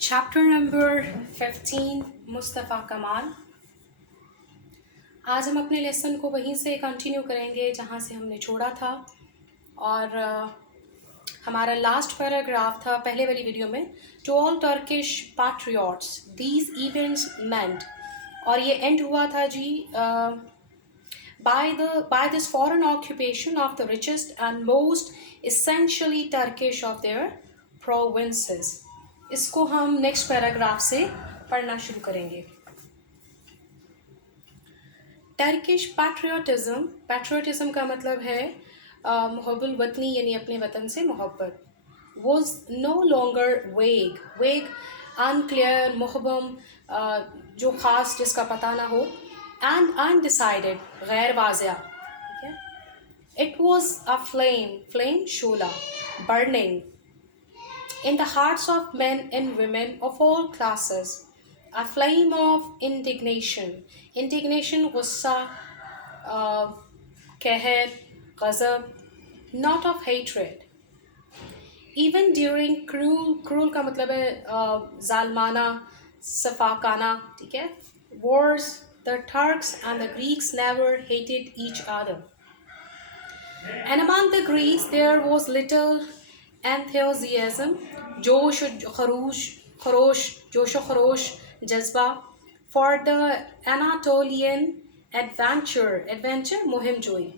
Chapter number 15 مصطفیٰ کمال. آج ہم اپنے لیسن کو وہیں سے کنٹینیو کریں گے جہاں سے ہم نے چھوڑا تھا، اور ہمارا لاسٹ پیراگراف تھا پہلے والی ویڈیو میں. To all Turkish patriots these events meant, اور یہ اینڈ ہوا تھا جی by this foreign occupation of the richest and most essentially Turkish of their provinces. اس کو ہم نیکسٹ پیراگراف سے پڑھنا شروع کریں گے. ٹرکش پیٹریوٹزم کا مطلب ہے محب الوطنی، یعنی اپنے وطن سے محبت. Was no longer vague unclear, مبہم جو خاص جس کا پتہ نہ ہو، اینڈ انڈیسائڈیڈ غیر واضح. اٹ واز اے فلیم شولہ burning in the hearts of men and women of all classes, a flame of indignation غصہ، قہر، غضب، not of hatred. Even during cruel کا مطلب ہے ظالمانہ، صفاقانہ، ٹھیک ہے، wars, the Turks and the Greeks never hated each other. And among the Greeks there was little enthusiasm، جوش و خروش جذبہ، for the Anatolian adventure مہم جوئی.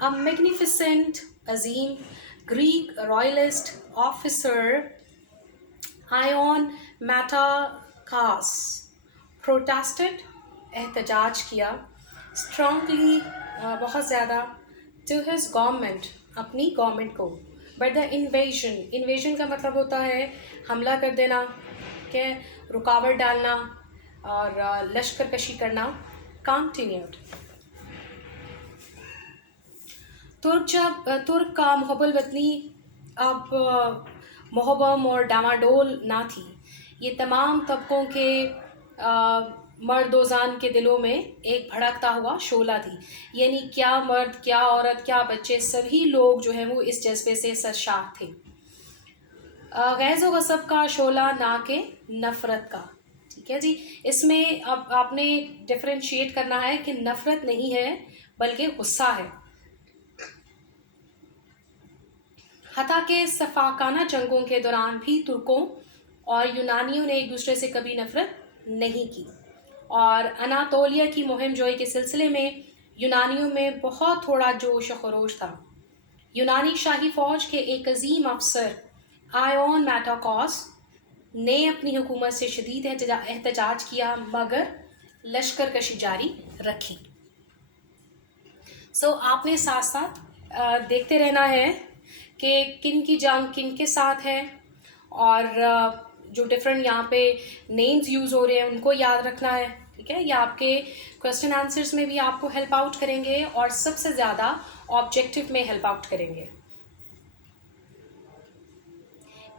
A magnificent Azeem Greek royalist officer Ion Matakos protested احتجاج کیا strongly بہت زیادہ to his government اپنی گورنمنٹ کو. But the invasion کا مطلب ہوتا ہے حملہ کر دینا، کہ رکاوٹ ڈالنا اور لشکر کشی کرنا. continued. ترک کا محب الوطنی اب مہبم اور ڈاماڈول نہ تھی. یہ تمام طبقوں کے مرد و زان کے دلوں میں ایک بھڑکتا ہوا شعلہ تھی. یعنی کیا مرد، کیا عورت، کیا بچے، سبھی لوگ جو ہیں وہ اس جذبے سے سرشار تھے. غیظ و غضب کا شعلہ، نہ کہ نفرت کا. ٹھیک ہے جی، اس میں اب آپ نے ڈفرینشیٹ کرنا ہے کہ نفرت نہیں ہے بلکہ غصہ ہے. حتیٰ کہ صفاقانہ جنگوں کے دوران بھی ترکوں اور یونانیوں نے ایک دوسرے سے کبھی نفرت نہیں کی. اور اناطولیہ کی مہم جوئی کے سلسلے میں یونانیوں میں بہت تھوڑا جوش و خروش تھا. یونانی شاہی فوج کے ایک عظیم افسر آئون میٹاکوس نے اپنی حکومت سے شدید احتجاج کیا، مگر لشکر کشی جاری رکھی. آپ نے ساتھ ساتھ دیکھتے رہنا ہے کہ کن کی جنگ کن کے ساتھ ہے، اور جو ڈفرینٹ یہاں پہ نیمز یوز ہو رہے ہیں ان کو یاد رکھنا ہے. ٹھیک ہے، یہ آپ کے کوشچن آنسرس میں بھی آپ کو ہیلپ آؤٹ کریں گے، اور سب سے زیادہ آبجیکٹو میں ہیلپ آؤٹ کریں گے.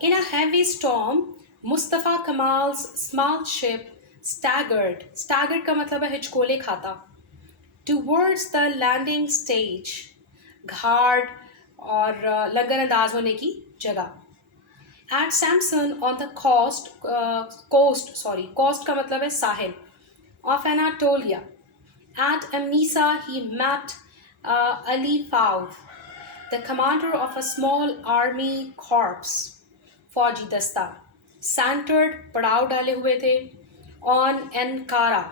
In a heavy storm, Mustafa کمال's small ship staggered کا مطلب ہے ہچکولے کھاتا. towards the landing stage، گھاٹ اور لنگر انداز ہونے کی جگہ. at Samson on the coast کا مطلب ہے ساحل of Anatolia. at Amnisa he met Ali Faud, the commander of a small army corps، فوجی دستہ. centered پڑاؤ ڈالے ہوئے تھے on Ankara.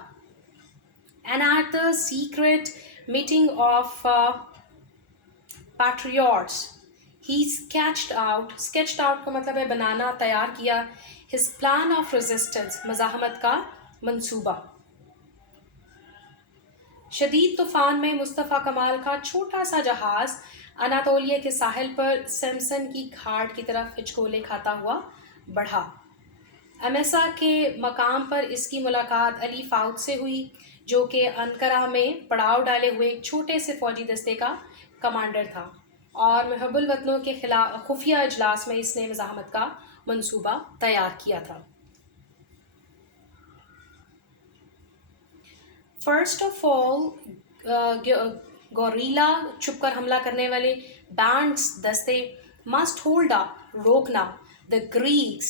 and at the secret meeting of patriots he sketched out کا مطلب ہے بنانا، تیار کیا، his plan of resistance مزاحمت کا منصوبہ. شدید طوفان میں مصطفیٰ کمال کا چھوٹا سا جہاز اناطولیہ کے ساحل پر سیمسن کی گھاٹ کی طرف ہچکولے کھاتا ہوا بڑھا. امیسا کے مقام پر اس کی ملاقات علی فاؤد سے ہوئی، جو کہ انقرہ میں پڑاؤ ڈالے ہوئے ایک چھوٹے سے فوجی دستے کا کمانڈر تھا، اور محب الوطنوں کے خلاف خفیہ اجلاس میں اس نے مزاحمت کا منصوبہ تیار کیا تھا. فرسٹ آف آل گوریلا چھپ کر حملہ کرنے والے، بینڈس دستے، مسٹ ہولڈ اپ روکنا، the Greeks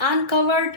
and covered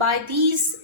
by these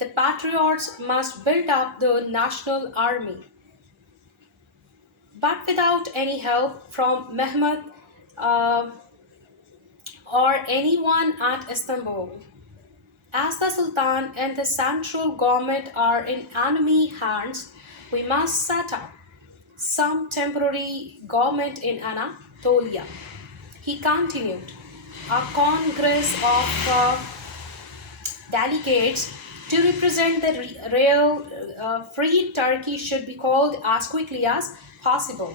The patriots must build up the national army, but without any help from Mehmed uh, or anyone at Istanbul. As the Sultan and the central government are in enemy hands, we must set up some temporary government in Anatolia. He continued. A congress of delegates to represent the real free Turkey should be called as quickly as possible.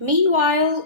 Meanwhile,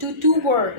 to tour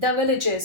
the villages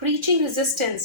preaching resistance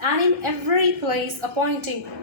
And in every place appointing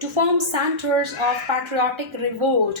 to form centers of patriotic revolt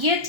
Yet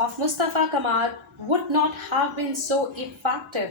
of Mustafa Kamal would not have been so effective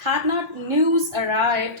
had not news arrived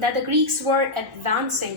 that the Greeks were advancing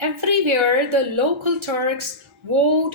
Everywhere the local Turks vowed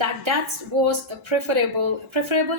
that death was preferable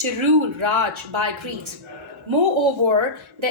to rule Raj by Greeks. Moreover, the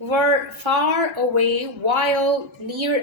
were far away while near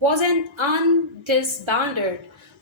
was an undisbanded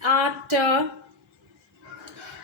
at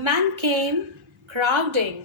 Men came crowding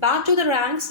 back to the ranks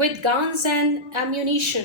with guns and ammunition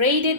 raided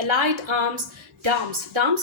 allied arms dumps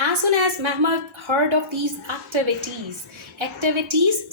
As soon as Mehmed heard of these activities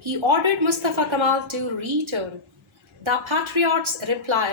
he ordered Mustafa Kamal to return. The patriots' reply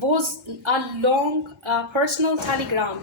was a long personal telegram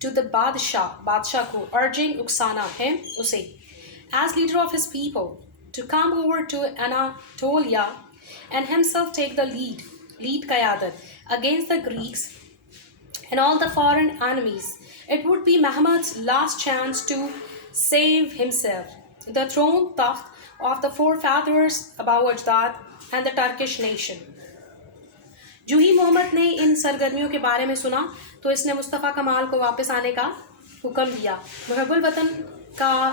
to the بادشاہ کو, urging اکسانا him اسے, as leader of his people, to come over to Anatolia and himself take the lead قیادت, against the Greeks and all the foreign enemies. It would be Muhammad's last chance to save himself, the throne takht of the forefathers Abu Ajdad and the Turkish nation. جو ہی محمد نے ان سرگرمیوں کے بارے میں سنا تو اس نے مصطفیٰ کمال کو واپس آنے کا حکم دیا. محب الوطن کا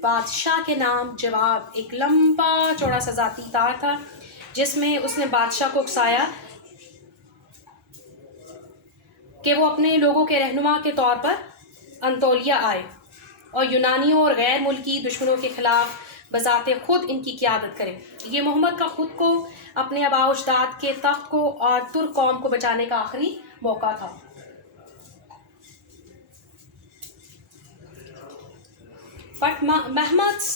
بادشاہ کے نام جواب ایک لمبا چوڑا سا ذاتی تار تھا جس میں اس نے بادشاہ کو اکسایا کہ وہ اپنے لوگوں کے رہنما کے طور پر انطولیہ آئے اور یونانیوں اور غیر ملکی دشمنوں کے خلاف بذات خود ان کی قیادت کرے. یہ محمد کا خود کو, اپنے آباء و اجداد کے تخت کو اور ترک قوم کو بچانے کا آخری موقع تھا. But Muhammad's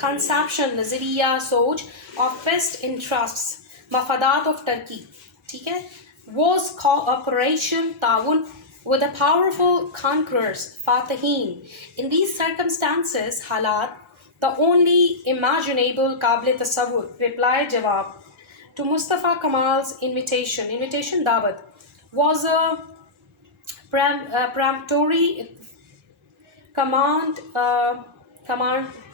conception, نظریہ سوچ of best interests, مفادات of Turkey, ٹھیک ہے, was cooperation, تعاون with the powerful conquerors, فاتحین. In these circumstances, حالات, the only imaginable قابل تصور reply جواب to Mustafa Kamal's invitation دعوت was a peremptory command,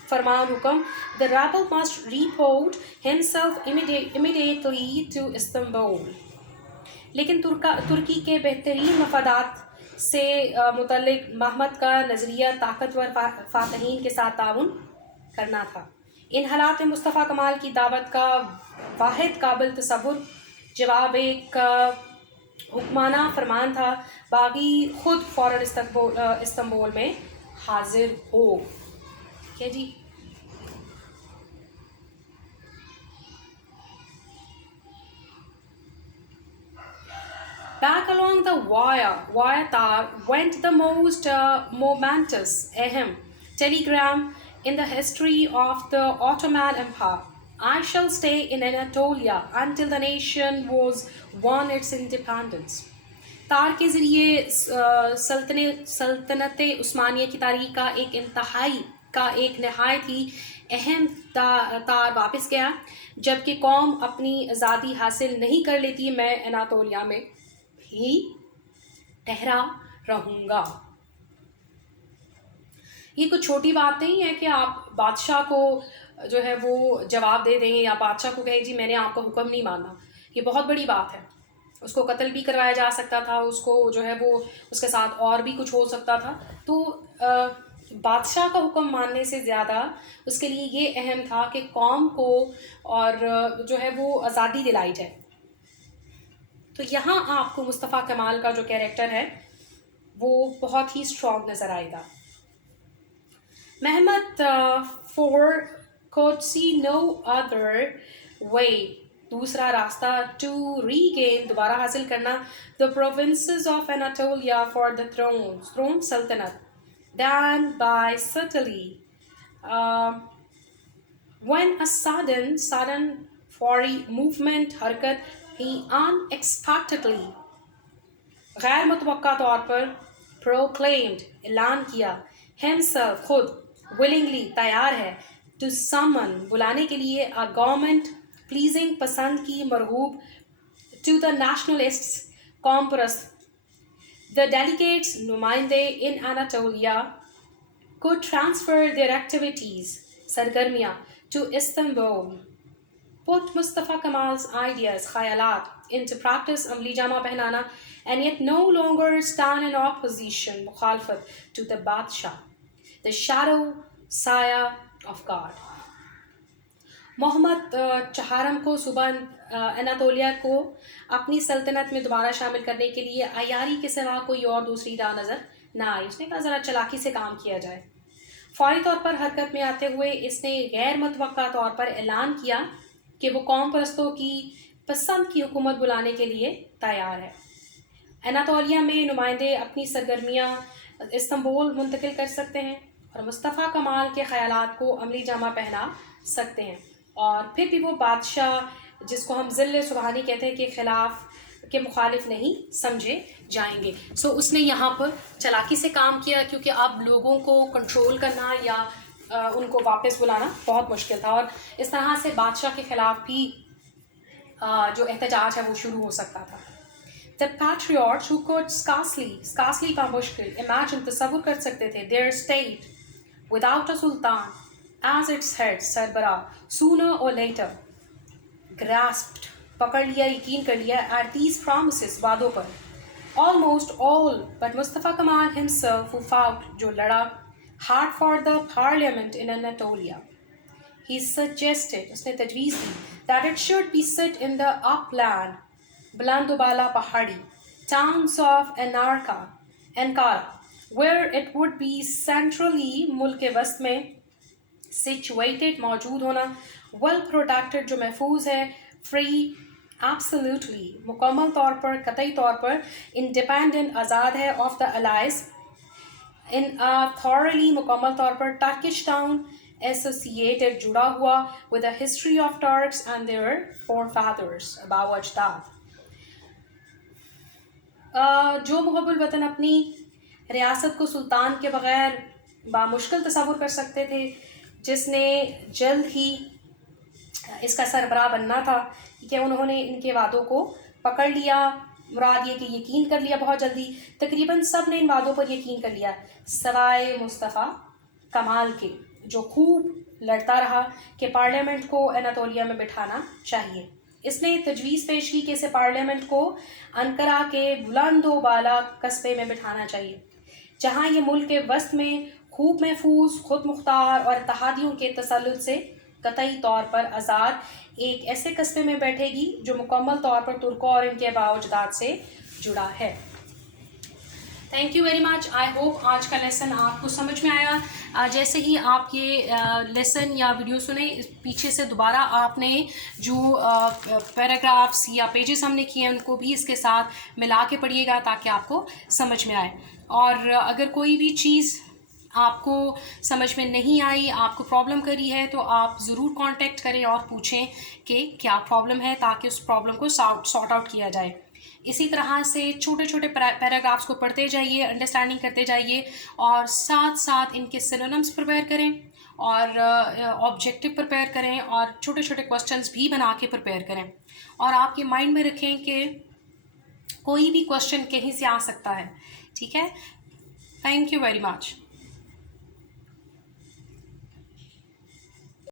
فرمان حکم, the rebel must report himself immediately to Istanbul. لیکن ترکی کے بہترین مفادات سے متعلق محمد کا نظریہ طاقتور فاتحین کے ساتھ تعاون کرنا تھا. ان حالات میں مصطفیٰ کمال کی دعوت کا واحد قابل تصور جواب ایک حکمانہ فرمان تھا, باغی خود فوراً استنبول میں حاضر ہو. کیا جی, back along the wire tar went the most momentous ahem telegram in the history of the Ottoman Empire. I shall stay in Anatolia until the nation was won its independence. تار کے ذریعے سلطنت عثمانیہ کی تاریخ کا ایک نہایت ہی اہم تار واپس گیا. جبکہ قوم اپنی آزادی حاصل نہیں کر لیتی, میں اناطولیہ میں ہی ٹھہرا رہوں گا. یہ کوئی چھوٹی بات نہیں ہے کہ آپ بادشاہ کو جو ہے وہ جواب دے دیں یا بادشاہ کو کہیں جی میں نے آپ کا حکم نہیں مانا. یہ بہت بڑی بات ہے. اس کو قتل بھی کروایا جا سکتا تھا, اس کو جو ہے وہ اس کے ساتھ اور بھی کچھ ہو سکتا تھا. تو بادشاہ کا حکم ماننے سے زیادہ اس کے لیے یہ اہم تھا کہ قوم کو اور جو ہے وہ آزادی دلائی جائے. تو یہاں آپ کو مصطفیٰ کمال کا جو کیریکٹر ہے وہ بہت ہی اسٹرانگ نظر آئے گا. محمد could see no other way, دوسرا راستہ, to regain, دوبارہ حاصل کرنا, the provinces of Anatolia for the throne سلطنت, than by subtly when a sudden فوری movement, حرکت, he unexpectedly, غیر متوقع طور پر, proclaimed, اعلان کیا, himself, خود, willingly, تیار ہے, to summon, بلانے کے لیے, a government pleasing, پسند کی, مرغوب, to the nationalists, قوم پرست. The delegates, نمائندے, in Anatolia could transfer their activities, سرگرمیاں, to Istanbul, put Mustafa Kamal's ideas, خیالات, into practice, عملی جامہ پہنانا, and yet no longer stand in opposition, مخالفت, to the Badshah, the shadow, سایہ of God. محمد چہارم کو صبح اناطولیہ کو اپنی سلطنت میں دوبارہ شامل کرنے کے لیے عیاری کے سوا کوئی اور دوسری راہ نظر نہ آئی. اس نے کہا ذرا چلاکی سے کام کیا جائے. فوری طور پر حرکت میں آتے ہوئے اس نے غیر متوقع طور پر اعلان کیا کہ وہ قوم پرستوں کی پسند کی حکومت بلانے کے لیے تیار ہے. اناطولیہ میں نمائندے اپنی سرگرمیاں استنبول منتقل کر سکتے ہیں اور مصطفیٰ کمال کے خیالات کو عملی جامہ پہنا سکتے ہیں. اور پھر بھی وہ بادشاہ جس کو ہم ذل سبحانی کہتے ہیں کے مخالف نہیں سمجھے جائیں گے. سو اس نے یہاں پر چالاکی سے کام کیا کیونکہ اب لوگوں کو کنٹرول کرنا یا ان کو واپس بلانا بہت مشکل تھا, اور اس طرح سے بادشاہ کے خلاف بھی جو احتجاج ہے وہ شروع ہو سکتا تھا. The patriots who could scarcely کا مشکل imagine تصور کر سکتے تھے their state without a sultan as its head سربراہ sooner or later grasped پکڑ لیا, یقین کر لیا at these promises وعدوں پر. Almost all but Mustafa Kemal himself who fought جو لڑا hard for the parliament in Anatolia. He suggested اس نے تجویز دی that it should be set in the upland بلند و بالا پہاڑی towns of Ankara where it would be centrally ملک کے وسط میں situated موجود ہونا, well protected جو محفوظ ہے, free absolutely مکمل طور پر قطعی طور پر, independent آزاد ہے of the allies, in a thoroughly مکمل طور پر Turkish town associated جڑا ہوا with the history of Turks and their forefathers about اجداد. جو محب الوطن اپنی ریاست کو سلطان کے بغیر بامشکل تصور کر سکتے تھے, جس نے جلد ہی اس کا سربراہ بننا تھا, کہ انہوں نے ان کے وعدوں کو پکڑ لیا, مراد یہ کہ یقین کر لیا بہت جلدی. تقریباً سب نے ان وعدوں پر یقین کر لیا سوائے مصطفیٰ کمال کے, جو خوب لڑتا رہا کہ پارلیمنٹ کو اناتولیا میں بٹھانا چاہیے. اس نے تجویز پیش کی کہ اسے پارلیمنٹ کو انقرہ کے بلند و بالا قصبے میں بٹھانا چاہیے, جہاں یہ ملک کے وسط میں خوب محفوظ, خود مختار اور اتحادیوں کے تسلط سے قطعی طور پر آزاد ایک ایسے قصبے میں بیٹھے گی جو مکمل طور پر ترکوں اور ان کے آباء و اجداد سے جڑا ہے. Thank you very much. I hope آج کا لیسن آپ کو سمجھ میں آیا. جیسے ہی آپ یہ لیسن یا ویڈیو سنیں, پیچھے سے دوبارہ آپ نے جو پیراگرافس یا پیجز ہم نے کیے ہیں ان کو بھی اس کے ساتھ ملا کے پڑھیے گا تاکہ آپ کو سمجھ میں آئے. اور اگر کوئی بھی چیز آپ کو سمجھ میں نہیں آئی, آپ کو پرابلم کری ہے, تو آپ ضرور کانٹیکٹ کریں اور پوچھیں کہ کیا پرابلم ہے تاکہ اس پرابلم کو سارٹ آؤٹ کیا جائے. اسی طرح سے چھوٹے چھوٹے پیراگرافس کو پڑھتے جائیے, انڈرسٹینڈنگ کرتے جائیے, اور ساتھ ساتھ ان کے سینونمس پریپیئر کریں اور آبجیکٹو پریپیئر کریں, اور چھوٹے چھوٹے کوسچنس بھی بنا کے پریپیئر کریں. اور آپ کے مائنڈ میں رکھیں کہ کوئی بھی کوسچن کہیں سے آ سکتا ہے. ٹھیک ہے. Thank you very much.